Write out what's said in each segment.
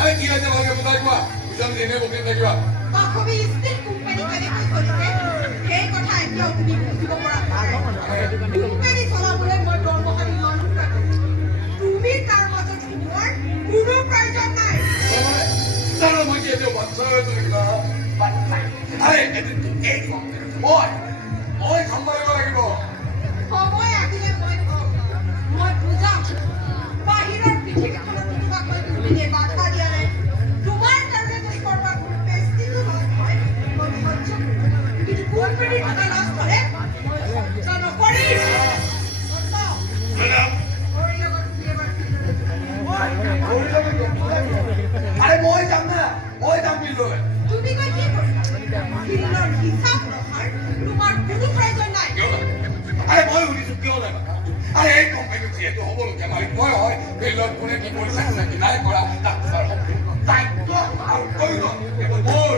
আৰে কি আছে ভালকে বুঝাই কোৱা বুজাম এনে বকি থাকিবা অসমী ষ্টিল কোম্পানী কেনেকৈ চলিছে সেই কথা এতিয়াও তুমি বুজিব পৰা নাই কোম্পানী চলাবলৈ মই দৰমহা ইমান তুমি তাৰ মাজত সোমোৱাৰ কোনো প্ৰয়োজন নাই জানো মই কি এতিয়া বাচ্চা হৈ আছো কিবা আৰে এদিন এই মই কাম কৰিব লাগিব সময় আহিলে মই কম মই বুজাম বাহিৰৰ পৃথিৱীখনত তোমাক মই দুদিনে বাধা দিয়া নাই তোমাৰ কাৰণে যদি কৰবাত কোনো পেষ্টিটো লছ হয় মই সহ্য কৰিম কিন্তু কোম্পানীৰ টকা লছ হ'লে মই সহ্য নকৰিম আৰে মই যাম না মই যাম বিলৈ তুমি কই কি কৰিবা বিলৰ হিচাপ ৰখাৰ তোমাৰ কোনো প্ৰয়োজন নাই আরে মই উঠিছো কিয় নাই আরে এই কোম্পানী যিহেতু হ'বলগীয়া মালিক মই হয় বিলত কোনে কি কৰিছে কি নাই কৰা তাক তাৰ সম্পূৰ্ণ দায়িত্ব আৰু কৰিব কেৱল মোৰ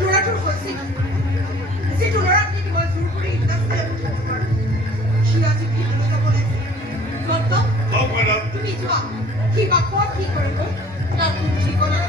ল'ৰাটোৰ হৈছে যিটো ল'ৰাক নেকি মই জোৰ কৰি সি আজি ভিতৰলৈ যাব লাগিব তুমি যোৱা সি বা ক'ত কি কৰিব তাৰ কোনো ঠিকনা